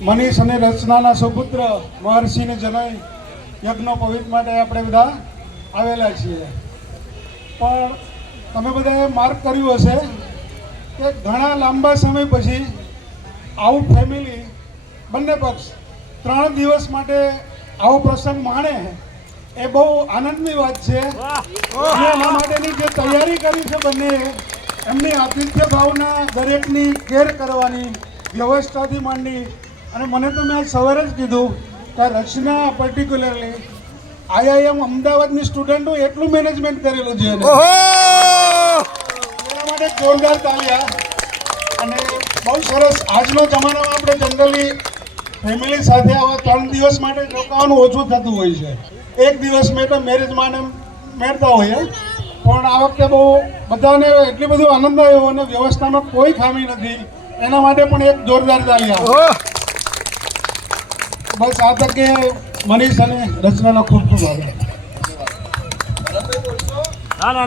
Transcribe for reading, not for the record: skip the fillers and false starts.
મનીષ અને રચનાના સુપુત્ર મહર્ષિને જનોઈ યજ્ઞ પવિત્ર માટે આપણે બધા આવેલા છીએ. પણ તમે બધાએ માર્ક કર્યું હશે કે ઘણા લાંબા સમય પછી આવું ફેમિલી બંને પક્ષ 3 દિવસ માટે આવો પ્રસંગ માણે એ બહુ આનંદની વાત છે. અને એના માટેની જે તૈયારી કરી છે બંને, એમની આતિથ્ય ભાવના દરેકની કેર કરવાની વ્યવસ્થાથી માંડી, અને મને તો મેં સવારે જ કીધું કે રચના પર્ટિક્યુલરલી IIM અમદાવાદની સ્ટુડન્ટો એટલું મેનેજમેન્ટ કરેલું છે એના માટે જોરદાર તાલિયા. અને બહુ સરસ. આજનો જમાનામાં આપણે જનરલી ફેમિલી સાથે આવા 3 દિવસ માટે રોકાવાનું ઓછું થતું હોય છે. 1 દિવસ મેં તો મેરેજમાં મેળતા હોઈએ, પણ આ વખતે બહુ બધાને એટલી બધું આનંદ આવ્યો અને વ્યવસ્થામાં કોઈ ખામી નથી. એના માટે પણ એક જોરદાર તાલિયા. બસ આ તકે મનીષ અને રચનાનો ખૂબ ખૂબ આભાર.